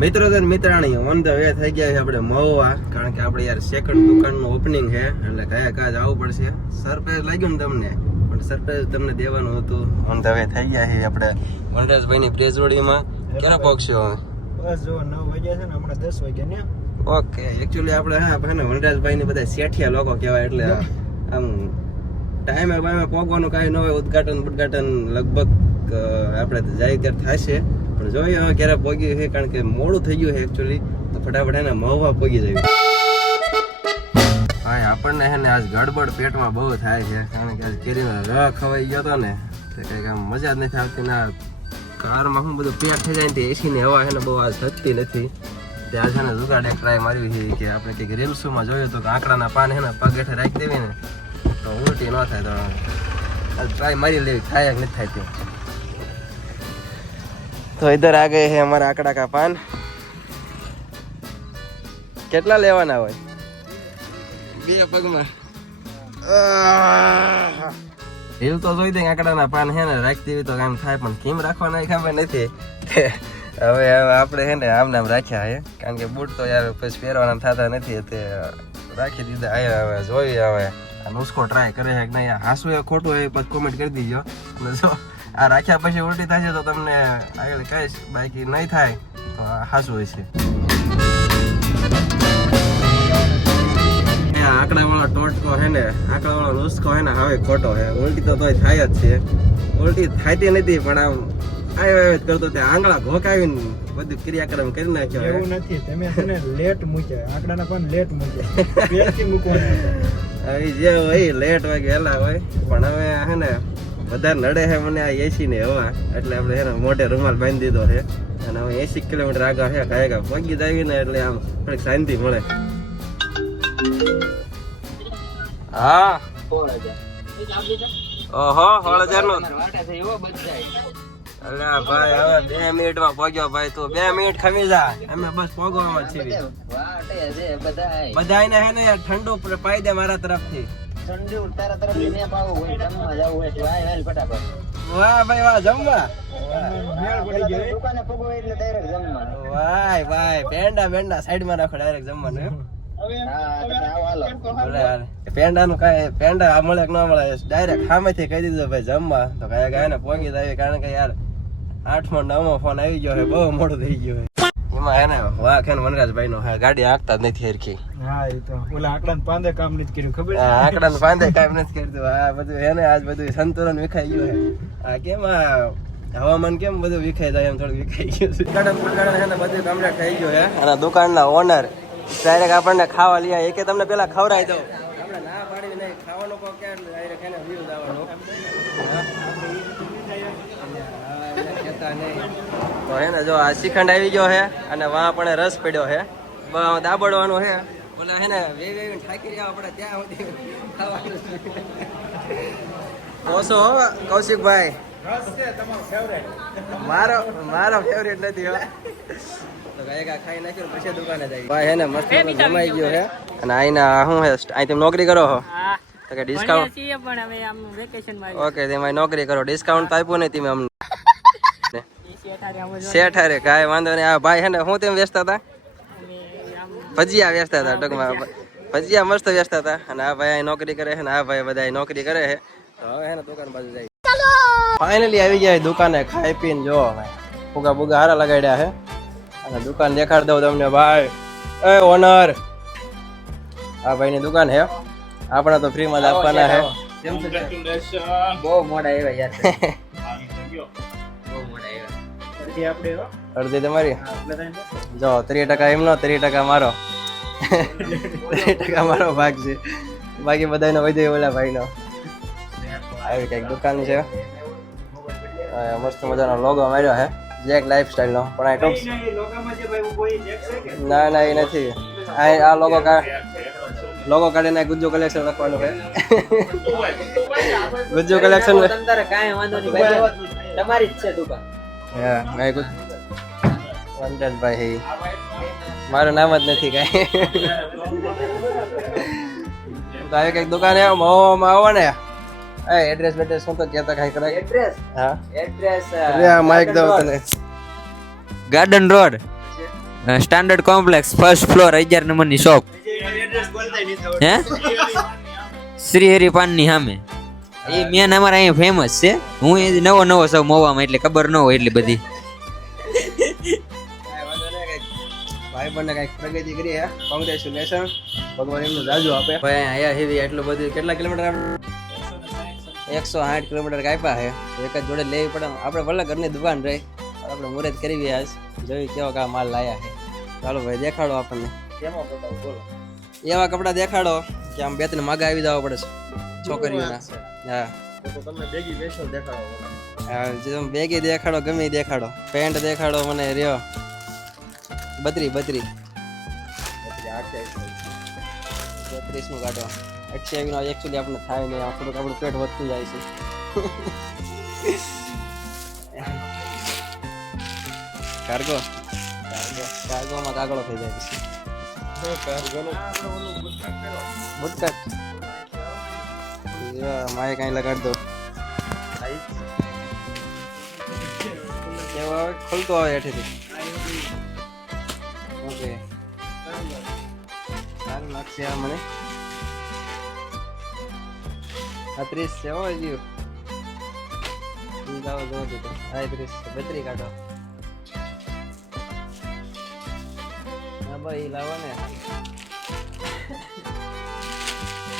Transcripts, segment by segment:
મિત્રો અને મિત્રાણી on the way થઈ ગયા છે આપણે મહુવા, કારણ કે આપણે યાર સેકન્ડ દુકાનનું ઓપનિંગ છે એટલે કયા કાજ આવવું પડશે. સરપ્રાઈઝ લાગ્યું ને તમને, પણ સરપ્રાઈઝ તમને દેવાનું હતું. ઓન ધ વે થઈ ગયા છે આપણે વનરાજભાઈની પ્રેસરોડીમાં. ક્યારે પહોંચશો હવે? બસ જો 9 વાગ્યા છે ને, હમણાં 10 વાગ્યા ને. ઓકે, એકચ્યુઅલી આપણે વનરાજભાઈને બધા શેઠિયા લોકો કહેવાય, એટલે આમ ટાઈમે પહોંચવાનું કાંઈ ન હોય. ઉદઘાટન લગભગ આપણે જાય ત્યારે થશે, પણ જોઈએ હવે ક્યારે પહોંચ્યું છે, કારણ કે મોડું થઈ ગયું છે એકચ્યુઅલી. તો ફટાફટ એને મહુવા પહોંચી જાય. હા, આપણને છે ને આજ ગડબડ પેટમાં બહુ થાય છે, કારણ કે આજ કેરીનો રસ ખવાઈ ગયો હતો ને, તો કંઈક આમ મજા જ નથી આવતી. ના કારમાં શું બધું પેટ થઈ જાય ને, એસીની હવા છે ને બહુ આજ થતી નથી. ત્યાં છે ને જુગાડ એક ટ્રાય મારવી છે કે આપણે કંઈક રીલ્સોમાં જોયું હતું કે આંકડાના પાન છે ને પગ હેઠે રાખી દેવી ને તો ઉલટી ન થાય. તો ટ્રાય મારી લેવી, થાય કે નથી થાય. તો ઇધર આ ગયે હે હમારા આંકડા કા પાન. કેટલા લેવાના હોય? 2 પગમાં. રીલ તો જોઈ દે આંકડાના પાન છે ને રાખી દેવી તો કામ થાય, પણ કેમ રાખવાના ખબર નથી. હવે આપણે છે ને આમ નામ રાખ્યા છે, કારણ કે બૂટ તો યાર પછી પહેરવાના થતા નથી, તે રાખી દીધા. હવે જોઈએ હવે આ નુસ્ખો ટ્રાય કરે છે કે નહીં. હાસું એ ખોટું હોય પછી કોમેન્ટ કરી દીજો. અને જો આ રાખ્યા પછી ઉલટી થશે તો તમને આગળ કહીશ, બાકી નહીં થાય તો હાસું હોય છે. આંકડાવાળો ટોટકો છે ને, આંકડાવાળો નુસ્ખો છે ને હવે ખોટો છે. ઉલટી તો તોય થાય જ છે, ઉલટી થતી નથી, પણ આમ કરતો ત્યાં આંગળા ઘોકાવીને બધું ક્રિયાક્રમ કરી નાખ્યો. એવું નથી, તમે છે ને લેટ મૂક્યા, આંકડાના પણ લેટ મૂક્યા, પેરથી મૂકવાના. જે હોય લેટ હોય કે હેલા હોય, પણ હવે છે ને વધારે નડે છે મને આ એસી ની હવા, એટલે આપણે છે ને મોઢે રૂમાલ બાંધી દીધો છે. અને હવે 80 કિલોમીટર આગળ છે, કાંઈ પગી આવી ને એટલે આમ થોડીક શાંતિ મળે. હા, ઓહો 16,000 નું. અલ્યા ભાઈ હવે 2 મિનિટમાં પહોંચ્યો ભાઈ. તું 2 મિનિટ ખમી જા, અમે બસ પહોંચવામાં છીએ. બધાને હે ને યાર ઠંડુ પાઈ દે મારા તરફથી. ઠંડુ તારા તરફથી ને પાવું હોય, જમવા જાવું હોય તો હાલ ફટાફટ. વાહ ભાઈ વાહ, જમવા મેળ પડી ગયો. દુકાને પગો એટલે ડાયરેક્ટ જમવા. વાહ ભાઈ, પેંડા સાઈડમાં રાખો, ડાયરેક્ટ જમવાનું. પેંડાનું કાંઈ પેંડા મળે કે ન મળે, ડાયરેક્ટ સામેથી કહી દીધું ભાઈ જમવા. તો કાંઈ કાંઈ ને પહોંચી જાય, કારણ કે યાર 8મો 9મો ફોન આવી ગયો છે, બહુ મોડું થઈ ગયું. એમાં હે ને વાહ છે ને વનરાજભાઈ નો ગાડી હાંકતા જ નથી હરખી. હા, એ તો ઓલા આંકડાને પાંદે કામ નથી કર્યું, ખબર છે? આંકડાને પાંદે કામ નથી કર્યું. આ બધું હે ને આજ બધું સંતુલન વિખાઈ ગયું છે. આ કેમ આ હવામાન કેમ બધું વિખાઈ જાય, એમ થોડું વિખાઈ ગયું છે. ગાર્ડન છે ને બધું કમ્પ્લીટ થઈ ગયું છે. અને દુકાનના ઓનર ડાયરેક્ટ આપણને ખાવા લઈ આવે કે તમને પેલા ખવડાવી દો. આપણે ના પાડી નહીં, ખાવાનું કોઈ કે ડાયરેક્ટ એને વ્યૂ દાવાનો. તો હે ને જો આ શ્રીખંડ આવી ગયો છે, અને વાં પણ રસ પડ્યો છે, દાબડવાનું છે. ઓલા હે ને વેવી થાકી રહ્યા આપણે ત્યાં સુધી ખાવાનું. કોસો કૌશિકભાઈ, મારો ફેવરેટ નથી હો. તો ખાઈ નાખ્યું પછી દુકાને જાય. ભાઈ હે ને મસ્ત જમાઈ ગયો છે. અને અહીંના શું છે, અહીં તમે નોકરી કરો છો તો કે ડિસ્કાઉન્ટ? ઓકે, તેમાં નોકરી કરો, ડિસ્કાઉન્ટ તો આપ્યું નહીં તમે અમને? શેઠ હારે કાંઈ વાંધો નહીં. આ ભાઈ હે ને શું તેમ વેચતા હતા? ભજીયા વેચતા હતા, ટૂંકમાં ભજીયા મસ્ત વેચતા હતા. અને આ ભાઈ નોકરી કરે છે, ને આ ભાઈ બધા નોકરી કરે છે. તો હવે હે ને દુકાન બાજુ જાય. ફાઇનલી આવી ગયા દુકાને, ખાઈ પીને જો ફુગા બુગા હારા લગાડ્યા છે. અને દુકાન દેખાડ દઉં તમને ભાઈ. એ ઓનર, આ ભાઈ ની દુકાન છે, આપણે તો ફ્રી માં જ આપવાના છે. બહુ મોડા આવ્યા યાર. અડધી તમારી જો 30% એમનો, 30% મારો. 30% મારો ભાગ છે, બાકી બધાનો વધ્યો ઓલા ભાઈ નો. આવી કઈક દુકાન છે, મસ્ત મજાનો લોગો માર્યો છે જેક લાઈફસ્ટાઈલ નો. પણ આ ટોપ્સ ના એ નથી. આ લોગો કાઢીને ગુજ્જુ કલેક્શન લખવાનું છે. ગુજ્જુ કલેક્શન કાંઈ વાંધો નહીં ભાઈ, તમારી જ છે દુકાન. વનરાજભાઈ, મારું નામ જ નથી કઈ. તો આવી કઈક દુકાન મહુવામાં આવો ને. એડ્રેસ બેડ્રેસ શું તો કહેતા કઈ કરે? એડ્રેસ? હા, એડ્રેસ માઇક દઉં તને. Garden road standard complex first floor 11 નંબરની શોપ હે શ્રી હરિ પાનની સામે એ મેન અમારા અહીંયા ફેમસ છે. હું એ નવો સૌ મોવામાં એટલે ખબર ન હોય એટલી બધી. ભાઈ બંને કઈક પ્રગતિ કરી હે, કોંગ્રેચ્યુલેશન, ભગવાન એમનું જાજુ આપે. ભાઈ અહીંયા હેવી એટલું બધું કેટલા કિલોમીટર 108 કિલોમીટર કાપ્યા છે. એક જ જોડે લેવી પડે. આપણે ભલે ઘરની દુકાન રહી, આપણે મુહૂર્ત કરી આજ જોઈ કેવો કા માલ લાયા છે. ચાલો ભાઈ દેખાડો આપણને એવા કપડા દેખાડો કે આમ બે ત્રણ માગા આવી જવા પડે છે છોકરીઓના. હા તમે બેગી વેશો દેખાડો. હા જે તમે બેગી દેખાડો, ગમે ઈ દેખાડો, પેન્ટ દેખાડો મને રહ્યો 32 નું કાઢો. 28 નો એકચ્યુઅલી આપણે થાય નહીં, થોડુંક આપણું પેટ વધતું જાય છે. કાર્ગોમાં કાગળો થઈ જાય છે. બુટકટ માએ કઈ લગાડ દો. કેવો આવે? ખુલતો આવે હેઠેથી. ઓકે સારું લાગશે આ મને. 30 છે હો હજી. લાવો જો તો 32 કાઢો. હા ભાઈ લાવો ને.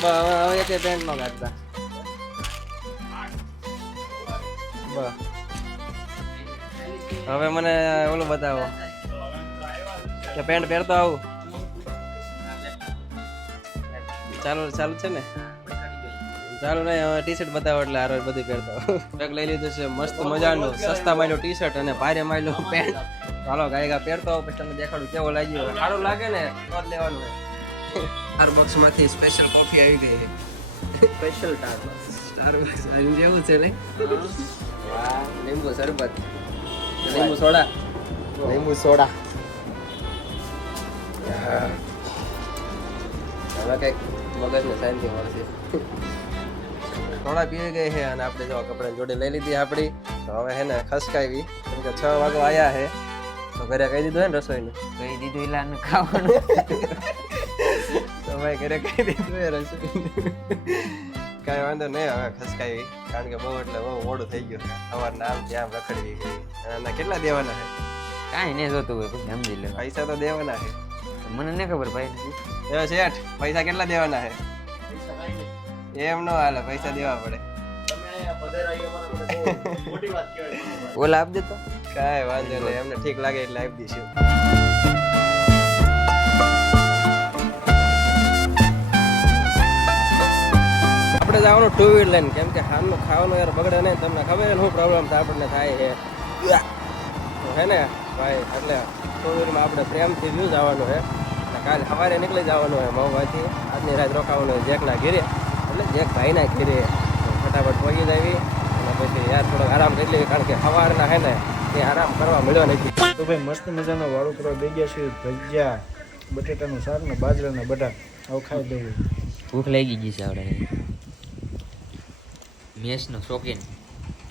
હવે એક પેન્ટ નો કાઢતા. હવે મને ઓલું બતાવો કે પેન્ટ પહેરતો આવું. ચાલુ છે ને? ચાલુ નહીં, હવે ટી શર્ટ બતાવો એટલે હારો બધું પહેરતો. બેગ લઈ લીધું છે મસ્ત મજાનું, સસ્તા માયલું ટી શર્ટ અને ભારે માયલું પેન્ટ. ચાલો ગાયગા પહેરતો આવું પછી તમને દેખાડું કેવો લાગ્યો. સારું લાગે ને તો જ લેવાનું હોય. સ્ટારબક્સ માંથી સ્પેશિયલ કોફી આવી ગઈ છે. સ્પેશિયલ સ્ટારબક્સ જેવું છે નહીં? વાહ, લીંબુ શરબત, લીંબુ સોડા. હવે કઈક મગજને શાંતિ મળશે. સોડા પીવી ગઈ છે અને આપણે જો કપડા જોડે લઈ લીધી આપણી. તો હવે હે ને ખસકાવી, કેમ કે 6 વાગે આવ્યા છે તો ઘરે કહી દીધું હે ને રસોઈનું. કહી દીધું એલાનું ખાવાનું. તો ભાઈ ઘરે કહી દીધું હે રસોઈ. કાંઈ વાંધો નહીં, હવે ખસકાવી કારણ કે બહુ મોડું થઈ ગયું. સવારના આમ ત્યાં રખડવી ગઈ. અને કેટલા દેવાના છે? કાંઈ નહીં જોતું હોય પછી સમજી લે. પૈસા તો દેવાના છે. મને નહીં ખબર ભાઈ. શેઠ પૈસા કેટલા દેવાના છે? એમ નો હાલે, પૈસા દેવા પડે. ઓલા આપી દેતો. કાંઈ વાંધો નહીં, એમને ઠીક લાગે એટલે આપી દઈશું. આપણે જવાનું 2 વ્હીલર લઈને, કેમ કે હાલનું ખાવાનું યાર બગડે નહીં. તમને ખબર છે શું પ્રોબ્લેમ આપણને થાય છે હે ને ભાઈ. એટલે 2 વ્હીલરમાં આપણે પ્રેમથી વ્યૂ જવાનું છે. કાલે સવારે નીકળી જવાનું હોય મહુવાથી. આજની રાત રોકાવાનું હોય જેકના ઘેરે, એટલે જેક ભાઈના ઘેરે. ફટાફટ પહોંચી જાવી અને પછી યાર થોડોક આરામ કરી લેવી, કારણ કે સવારના હે ને એ આરામ કરવા મળ્યો નથી. તો ભાઈ મસ્ત મજાનો વાળું કરવા બે ગયા છે. ભજીયા, બટેટાનું શાક ને બાજરાના બટાકા આવું ખાઈ દેવું. ભૂખ લાગી ગઈ છે આપણે. મેસનો શોખીન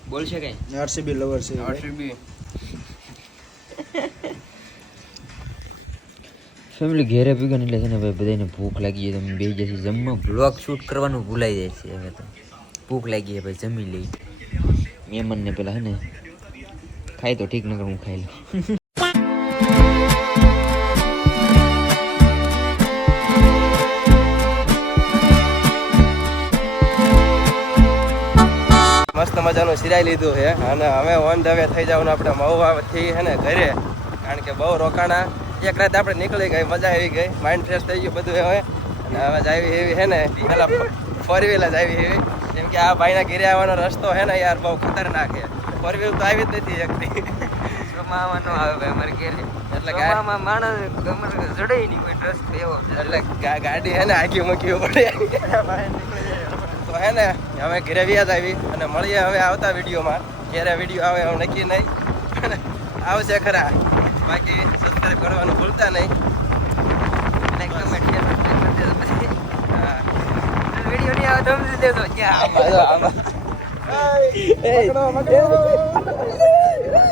બોલશે કઈ? આરસીબી લવર છે. ફેમિલી ઘેરે ભેગા એટલે છે ને ભાઈ બધાને ભૂખ લાગી જાય. તમે બે જશે જમવા, બ્લોગ શૂટ કરવાનું ભૂલાઈ જાય છે. હવે તો ભૂખ લાગી છે ભાઈ, જમી લઈ. મહેમાનને પેલા હે ને ખાઈ તો ઠીક, નકર હું ખાઈ લઉં. મસ્ત મજાનું સિરાઈ લીધું છે અને હવે ઓન ધ વે થઈ જવાનું આપણે મહુવાથી હે ને ઘરે, કારણ કે બહુ રોકાણા. એક રાત આપણે નીકળી ગઈ, મજા આવી ગઈ, માઇન્ડ ફ્રેશ થઈ ગયું બધું હવે. અને હવે જ આવી એવી હે ને પેલા 4 વ્હીલર જ આવી એવી, કેમ કે આ ભાઈના ઘેરે આવવાનો રસ્તો હે ને યાર બહુ ખતરનાક છે. 4 વ્હીલર તો આવી જ નથી એકથી. ચોમામાં નો આવે ભાઈ અમારે ઘેરે, એટલે ચોમામાં માણસ ગમે જડે નહીં કોઈ રસ એવો. એટલે ગાડી હે ને આગી મૂકવી પડે. તો હે ને હવે ઘરે વ્યાજ આવી અને મળીએ હવે આવતા વિડીયોમાં. ક્યારે વિડીયો આવે હું નક્કી નહીં, આવશે ખરા. બાકી સબસ્ક્રાઈબ કરવાનું ભૂલતા નહીં. લાઈક કમેન્ટ શેર કરી દેજો. હા વિડીયો નહીં આવે તો સમજી દેજો. આમાં